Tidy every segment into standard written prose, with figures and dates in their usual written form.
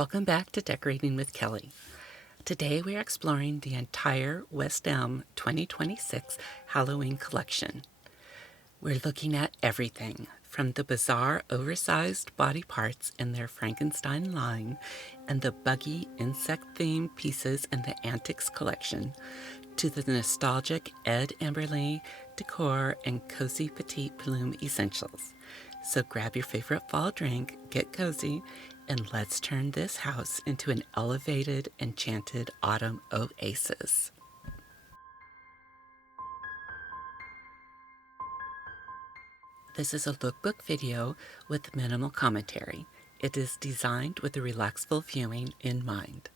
Welcome back to Decorating with Kelly. Today we are exploring the entire West Elm 2026 Halloween collection. We're looking at everything from the bizarre oversized body parts in their Frankenstein line and the buggy insect-themed pieces in the Antics collection to the nostalgic Ed Emberley, Decor, and cozy Petite Plume essentials. So grab your favorite fall drink, get cozy, and let's turn this house into an elevated, enchanted autumn oasis. This is a lookbook video with minimal commentary. It is designed with a relaxful viewing in mind.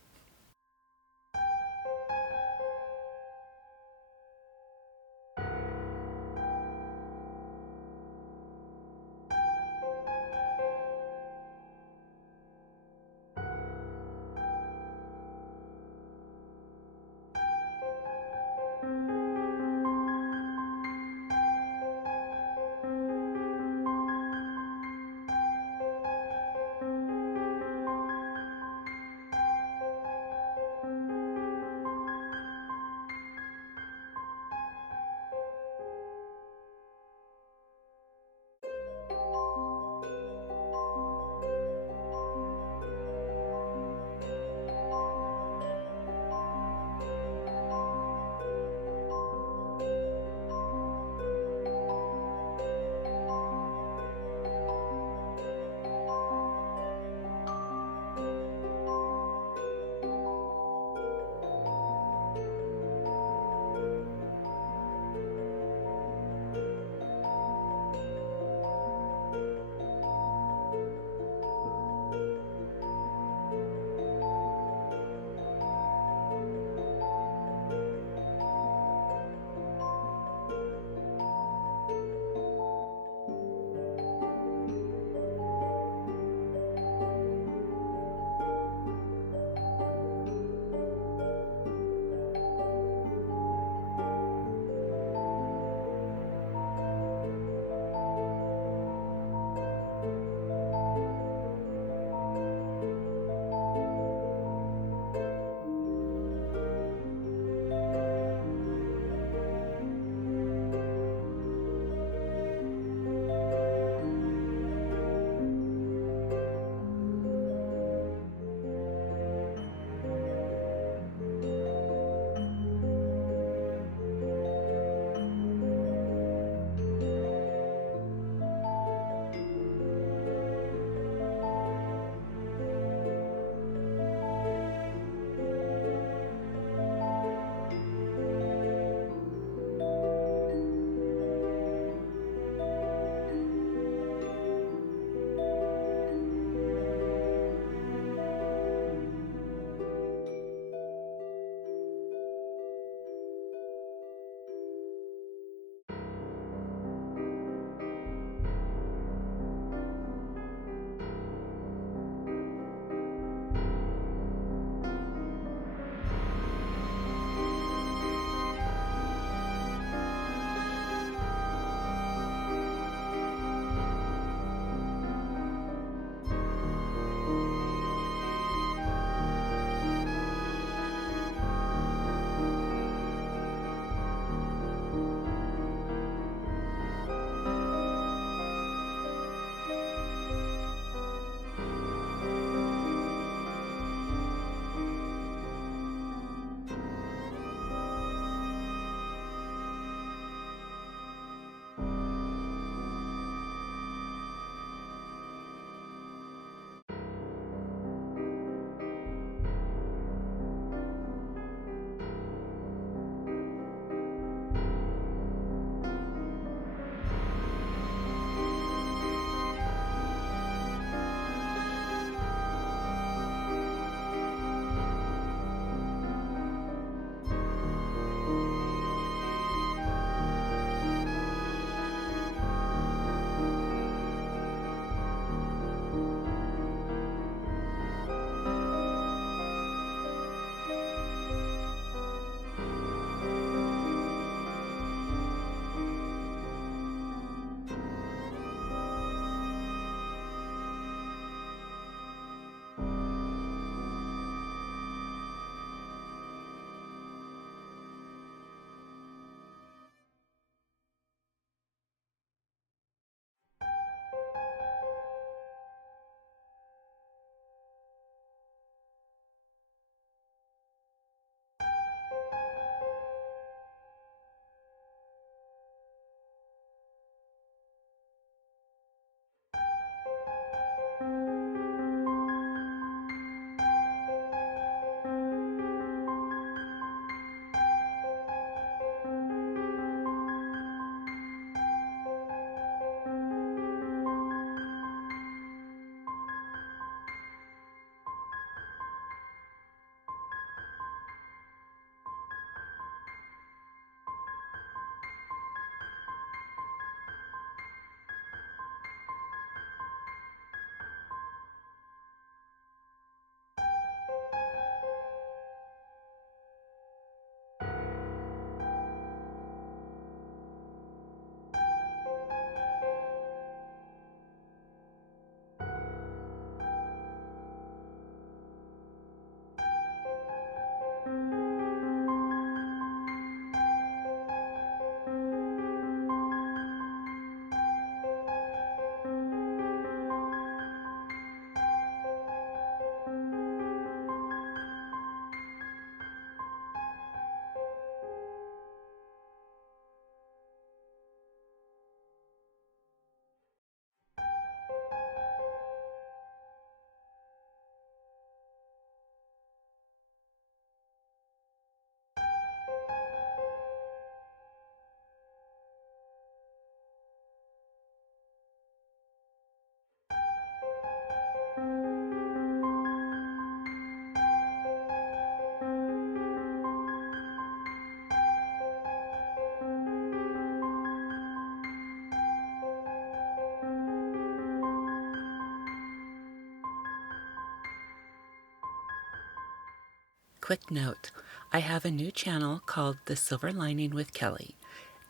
Quick note, I have a new channel called The Silver Lining with Kelly,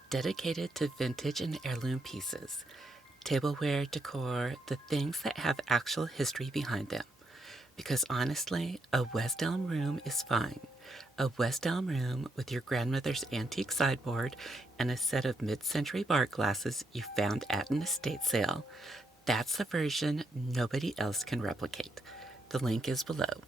dedicated to vintage and heirloom pieces, tableware, decor, the things that have actual history behind them. Because honestly, a West Elm room is fine. A West Elm room with your grandmother's antique sideboard and a set of mid-century bar glasses you found at an estate sale. That's the version nobody else can replicate. The link is below.